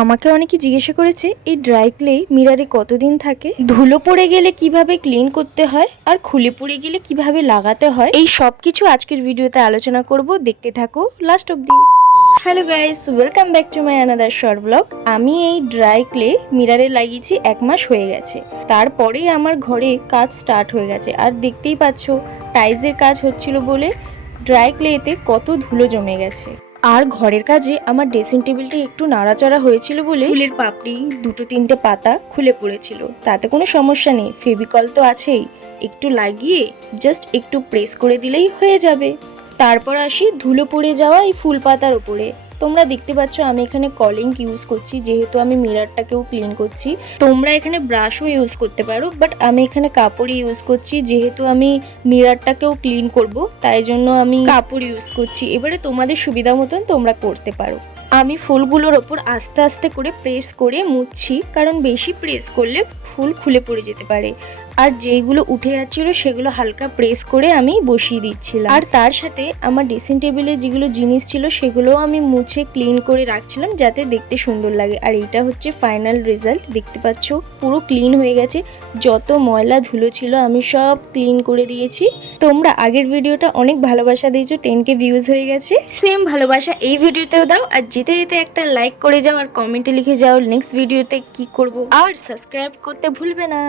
আমাকে অনেকে জিজ্ঞাসা করেছে এই ড্রাই ক্লে মিরারে কতদিন থাকে, ধুলো পড়ে গেলে কিভাবে ক্লিন করতে হয়, আর খুলে পড়ে গেলে কিভাবে লাগাতে হয়, এই সব কিছু আজকের ভিডিওতে আলোচনা করব। দেখতে থাকো লাস্ট অব্দি। Hello guys, welcome back to my another short blog. আমি এই ড্রাই ক্লে মিরারে লাগিয়েছি 1 মাস হয়ে গেছে। তারপরেই আমার ঘরে কাজ স্টার্ট হয়ে গেছে, আর দেখতেই পাচ্ছ টাইলসের কাজ হচ্ছিল বলে ড্রাই ক্লেতে কত ধুলো জমে গেছে। আর ঘরের কাজে আমার ড্রেসিং টেবিলটা একটু নাড়াচাড়া হয়েছিল বলে ফুলের পাপড়ি 2-3টে পাতা খুলে পড়েছিল। তাতে কোনো সমস্যা নেই, ফেভিকল তো আছেই, একটু লাগিয়ে জাস্ট একটু প্রেস করে দিলেই হয়ে যাবে। তারপর আসি ধুলো পড়ে যাওয়া এই ফুল পাতার উপরে। তোমরা দেখতে পাচ্ছ আমি এখানে কলিং ইউজ করছি, যেহেতু আমি মিররটাকেও ক্লিন করছি। তোমরা এখানে ব্রাশও ইউজ করতে পারো, বাট আমি এখানে কাপড় ইউজ করছি, যেহেতু আমি মিররটাকেও ক্লিন করব, তাই জন্য আমি কাপড় ইউজ করছি। এবারে তোমাদের সুবিধা মতন তোমরা করতে পারো। আমি ফুলগুলোর ওপর আস্তে আস্তে করে প্রেস করে মুছছি, কারণ বেশি প্রেস করলে ফুল খুলে পড়ে যেতে পারে। আর যেইগুলো উঠে যাচ্ছিলো সেগুলো হালকা প্রেস করে আমি বসিয়ে দিচ্ছিলাম। আর তার সাথে আমার ড্রেসিং টেবিলে যেগুলো জিনিস ছিল সেগুলোও আমি মুছে ক্লিন করে রাখছিলাম, যাতে দেখতে সুন্দর লাগে। আর এটা হচ্ছে ফাইনাল রেজাল্ট, দেখতে পাচ্ছ পুরো ক্লিন হয়ে গেছে। যত ময়লা ধুলো ছিল আমি সব ক্লিন করে দিয়েছি। তোমরা আগের ভিডিওটা অনেক ভালোবাসা দিয়েছো, 10K ভিউজ হয়ে গেছে। সেম ভালোবাসা এই ভিডিওতেও দাও, আর যেতে যেতে একটা লাইক করে যাও আর কমেন্টে লিখে যাও নেক্সট ভিডিওতে কি করব, আর সাবস্ক্রাইব করতে ভুলবে না।